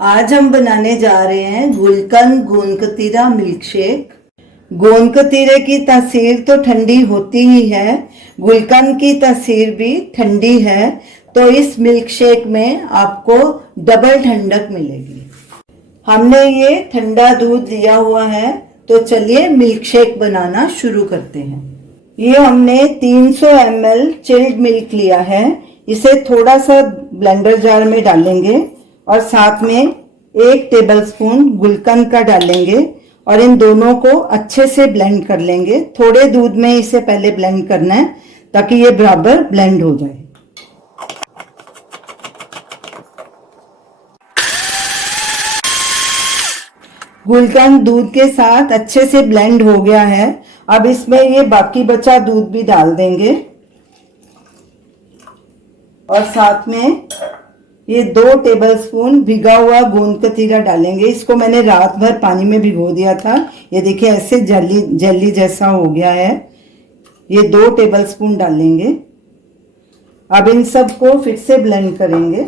आज हम बनाने जा रहे हैं गुलकंद गोंद कतीरा मिल्क शेक। गोंद कतीरे की तासीर तो ठंडी होती ही है, गुलकंद की तासीर भी ठंडी है, तो इस मिल्क शेक में आपको डबल ठंडक मिलेगी। हमने ये ठंडा दूध लिया हुआ है, तो चलिए मिल्क शेक बनाना शुरू करते हैं। ये हमने 300 ml चिल्ड मिल्क लिया है। इसे थोड़ा सा ब्लेंडर जार में डालेंगे और साथ में 1 टेबलस्पून गुलकंद का डालेंगे और इन दोनों को अच्छे से ब्लेंड कर लेंगे। थोड़े दूध में इसे पहले ब्लेंड करना है ताकि ये बराबर ब्लेंड हो जाए। गुलकंद दूध के साथ अच्छे से ब्लेंड हो गया है। अब इसमें ये बाकी बचा दूध भी डाल देंगे और साथ में ये 2 टेबलस्पून भिगा हुआ गोंद कतीरा डालेंगे। इसको मैंने रात भर पानी में भिगो दिया था। ये देखिए ऐसे जेली जैसा हो गया है। ये 2 टेबलस्पून डालेंगे। अब इन सब को फिर से ब्लेंड करेंगे।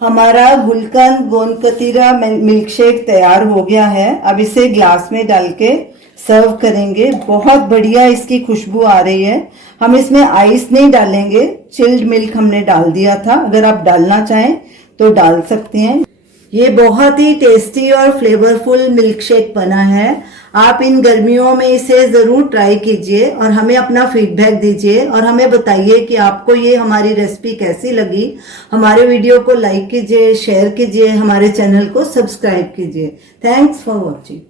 हमारा गुलकंद गोंद कतीरा मिल्क शेक तैयार हो गया है। अब इसे ग्लास में डाल के सर्व करेंगे। बहुत बढ़िया इसकी खुशबू आ रही है। हम इसमें आइस नहीं डालेंगे, चिल्ड मिल्क हमने डाल दिया था। अगर आप डालना चाहें तो डाल सकते हैं। ये बहुत ही टेस्टी और फ्लेवरफुल मिल्क शेक बना है। आप इन गर्मियों में इसे ज़रूर ट्राई कीजिए और हमें अपना फीडबैक दीजिए और हमें बताइए कि आपको ये हमारी रेसिपी कैसी लगी। हमारे वीडियो को लाइक कीजिए, शेयर कीजिए, हमारे चैनल को सब्सक्राइब कीजिए। Thanks for watching.